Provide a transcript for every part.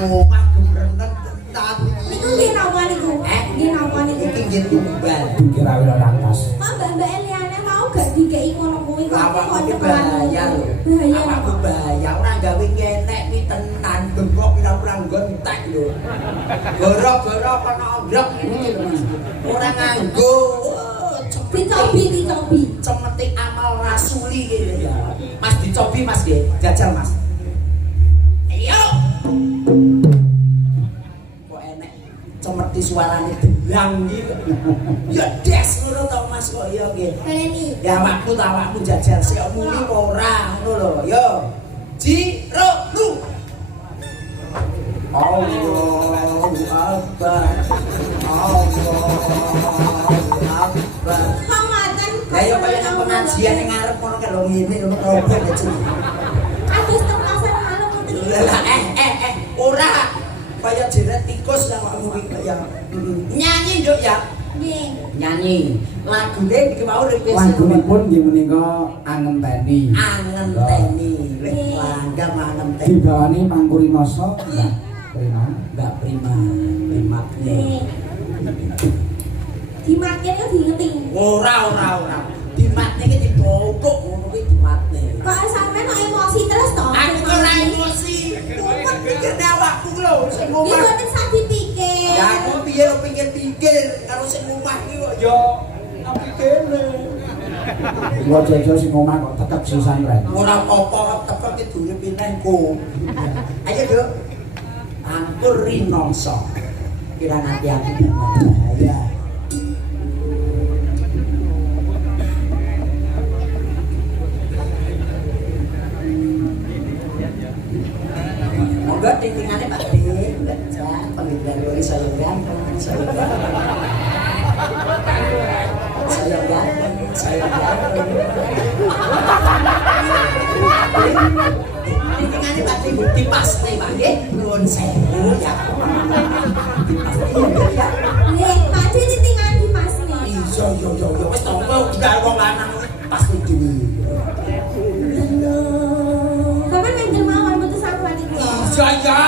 Omah gemrenet tapi niku nggih napa niku? Nggih napa niku? iki nggih tunggal. Pikir awil lantas. Kok mbak-mbak liyane mau gak dikeki ngono kuwi kok Awakku kok iki nyekelan bahaya lho. Bahaya Awakku napa? bahaya ora gawe kenek iki tenan gembok pira-pira gontek lho. Gorok-gorok ana ondrok iki lho Mas. Ora nganggo Dicobi. cemetik amal rasuli iki ya. Mas dicobi Mas nggih, jajal Mas. Ayo. Kok enek cemeti suarane delang iki. Ya des ngono to Mas kok ya nggih. Baleni. Ya awakku jajal sik muni apa ora ngono lho. Yo. Jiro lu. Allahu Akbar. Allahu Akbar. Kok ngoten? Ayo kaya nang pengajian ning ngarep kono kan lho ngene lho robot aja. Adus terpasan malu ngoten. Lah ora kaya jeret tikus yang kamu kaya nyanyi nduk ya. Nggih. Nyanyi. Lagune iki mau request. Lagunipun nggih menika angenteni. Angenteni. Lek langgam angenteni. Dibawani Mangkurinasa. Mbak Prima. Nggih. Dimatke niku diingeting. Ora. Dimatne iki dipokok ngono kuwi dimatne. Kok sampean kok emosi terus to? Aku ora emosi. Kuwi pikirne awakku lho sing Iki omah. mboten sak dipikir. Ya aku piye lo pikir-pikir karo sing omah iki kok ya aku kene. Gua jajo sing omah kok tetep sisan rek. Ora apa-apa tepek iki durip pinengku. Ayo, Duk. Angkur rinongso. Kira hati-hati bahaya. Monggo tingtingane Pak D, Mbak pembimbingan kuli saya ganteng. Tingtingane Pak D dipaste Pak nggih, nuwun sewu ya. Dipaste ya. Nggih, Pak D ditingan dimasne. Iya, wis to udah wong lanang pasti dhewe. Sampeyan mendel mawon mboten sabar iki. Iya,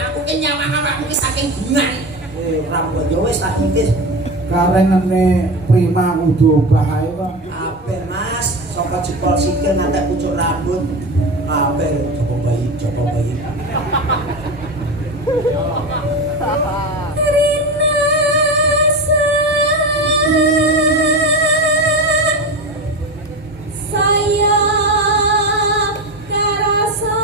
aku ki nyawang awakku ki saking bungan. Rambut ya wis tak ngikis. Karengane Prima kudu bahae kok. Ape Mas, saka jempol sikil ngantek pucuk rambut. Ape coba bayi. Saya karasa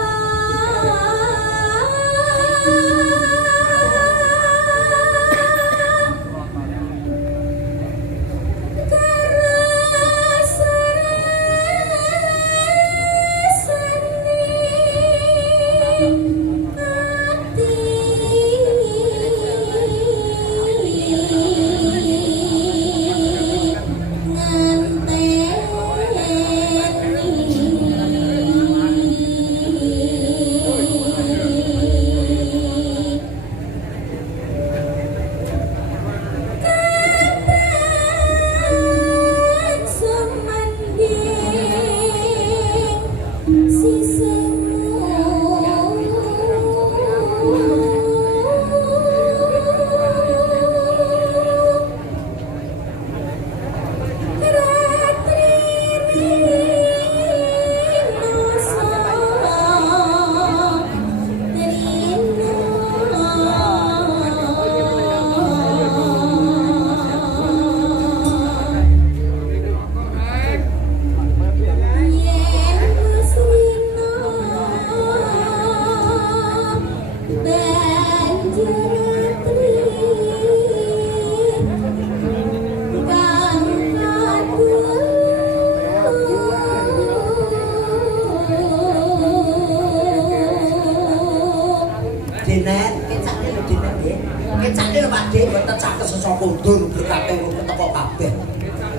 mundur berkate teko kabeh.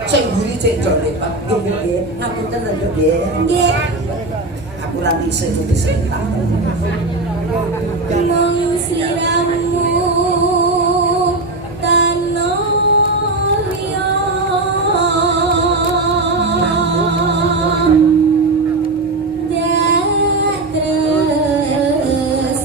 Sing mburi cek jor lipat. Nggih, ngapunten lho nggih. Nggih. Aku ra isih disentak. Mung siramu tanolio dak terus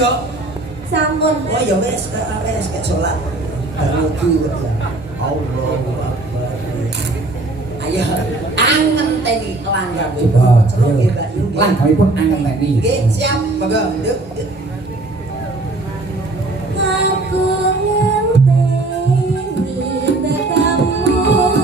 Cuk. Sampun. Oh ya wis kayak salat. Baru kiwet ya. Allahu Akbar. Ayo angen teni kelanggar. Coba, Celok ayo. ya Mbak Yu. Lan kami pun angen teni. Nggih, siap. Monggo. Yuk. Aku ngenteni tekamu. Oh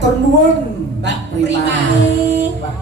Matur nuwun. Mbak Prima. Prima.